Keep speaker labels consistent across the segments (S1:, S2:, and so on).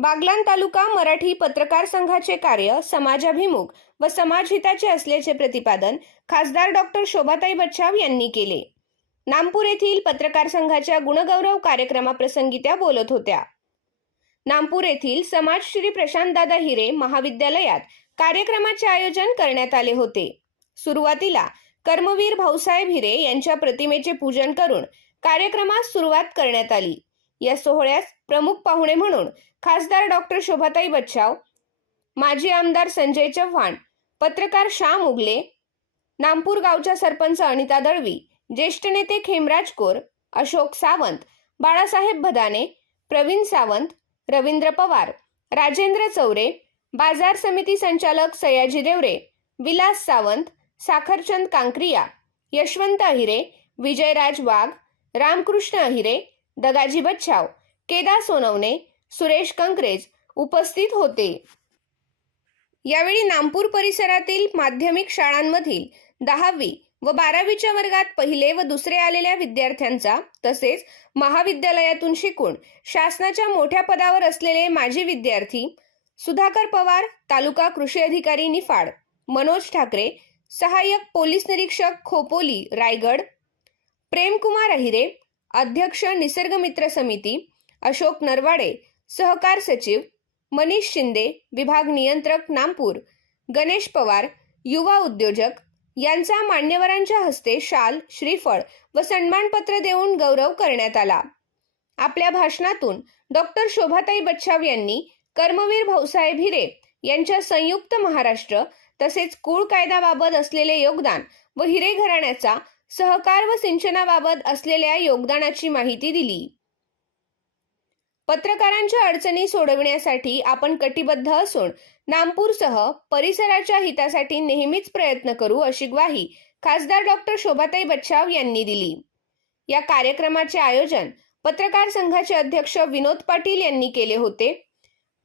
S1: बागलाण तालुका मराठी पत्रकार संघाचे कार्य समाजाभिमुख व समाजहिताचे असल्याचे प्रतिपादन खासदार डॉक्टर शोभाताई बच्छाव यांनी केले. नामपूर येथील पत्रकार संघाच्या गुणगौरव कार्यक्रमाप्रसंगी त्या बोलत होत्या. नामपूर येथील समाजश्री प्रशांतदादा हिरे महाविद्यालयात कार्यक्रमाचे आयोजन करण्यात आले होते. सुरुवातीला कर्मवीर भाऊसाहेब हिरे यांच्या प्रतिमेचे पूजन करून कार्यक्रमास सुरुवात करण्यात आली. या सोहळ्यास प्रमुख पाहुणे म्हणून खासदार डॉक्टर शोभाताई बच्चाव माजी आमदार संजय चव्हाण पत्रकार श्याम उगले नामपूर गावच्या सरपंच अनिता दळवी ज्येष्ठ नेते खेमराज कोर अशोक सावंत बाळासाहेब भदाने प्रवीण सावंत रवींद्र पवार राजेंद्र चौरे बाजार समिती संचालक सयाजी देवरे विलास सावंत साखरचंद कांक्रिया यशवंत अहिरे विजयराज वाघ रामकृष्ण अहिरे दगाजी बच्चाव केदार सोनवणे सुरेश कंकरेज उपस्थित होते. यावेळी नामपूर परिसरातील माध्यमिक शाळांमधील दहावी व बारावीच्या वर्गात पहिले व दुसरे आलेल्या विद्यार्थ्यांचा तसेच महाविद्यालयातून शिकून शासनाच्या मोठ्या पदावर असलेले माजी विद्यार्थी सुधाकर पवार तालुका कृषी अधिकारी निफाड मनोज ठाकरे सहाय्यक पोलीस निरीक्षक खोपोली रायगड प्रेमकुमार अहिरे अध्यक्ष निसर्ग मित्र समिती अशोक नरवाडे सहकार सचिव मनीष शिंदे विभाग नियंत्रक नामपूर गणेश पवार युवा उद्योजक यांचा मान्यवरांच्या हस्ते शाल श्रीफळ व सन्मानपत्र देऊन गौरव करण्यात आला. आपल्या भाषणातून डॉक्टर शोभाताई बच्छाव यांनी कर्मवीर भाऊसाहेब हिरे यांच्या संयुक्त महाराष्ट्र तसेच कुळ कायद्याबाबत असलेले योगदान व हिरे घराण्याचा सहकार व सिंचनाबाबत असलेल्या योगदानाची माहिती दिली. पत्रकारांच्या अडचणी सोडविण्यासाठी आपण कटिबद्ध असून नामपूरसह परिसराच्या हितासाठी नेहमीच प्रयत्न करू अशी ग्वाही खासदार डॉक्टर शोभाताई बच्छाव यांनी दिली. या कार्यक्रमाचे आयोजन पत्रकार संघाचे अध्यक्ष विनोद पाटील यांनी केले होते.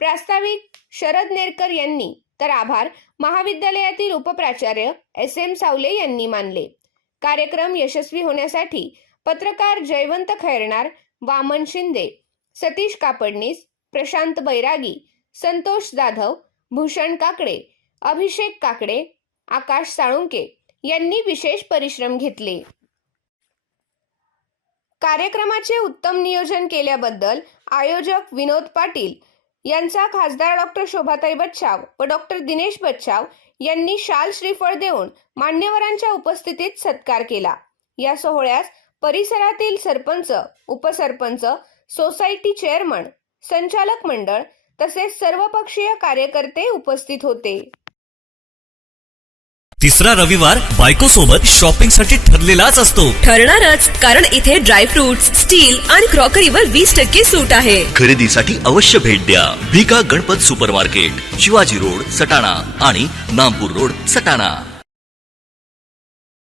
S1: प्रास्ताविक शरद नेरकर यांनी तर आभार महाविद्यालयातील उपप्राचार्य एस एम सावले यांनी मानले. कार्यक्रम यशस्वी होण्यासाठी पत्रकार जयवंत खैरणार वामन शिंदे सतीश कापडनीस प्रशांत बैरागी संतोष जाधव भूषण काकडे अभिषेक काकडे आकाश साळुंके यांनी विशेष परिश्रम घेतले. कार्यक्रमाचे उत्तम नियोजन केल्याबद्दल आयोजक विनोद पाटील यांचा खासदार डॉक्टर शोभाताई बच्छाव व डॉक्टर दिनेश बच्छाव यांनी शाल श्रीफळ देऊन मान्यवरांच्या उपस्थितीत सत्कार केला. या सोहळ्यास परिसरातील सरपंच उपसरपंच सोसायटी चेअरमन संचालक मंडळ तसेच सर्वपक्षीय कार्यकर्ते उपस्थित होते.
S2: तिसरा रविवार बायको सोबत शॉपिंगसाठी ठरलेलाच असतो.
S3: ठरणारच कारण इथे ड्रायफ्रुट्स स्टील आणि क्रॉकरीवर वीस टक्के सूट आहे.
S2: खरेदीसाठी अवश्य भेट द्या. Bhika Ganpat super market Shivaji road Satana आणि नामपूर रोड सटाणा.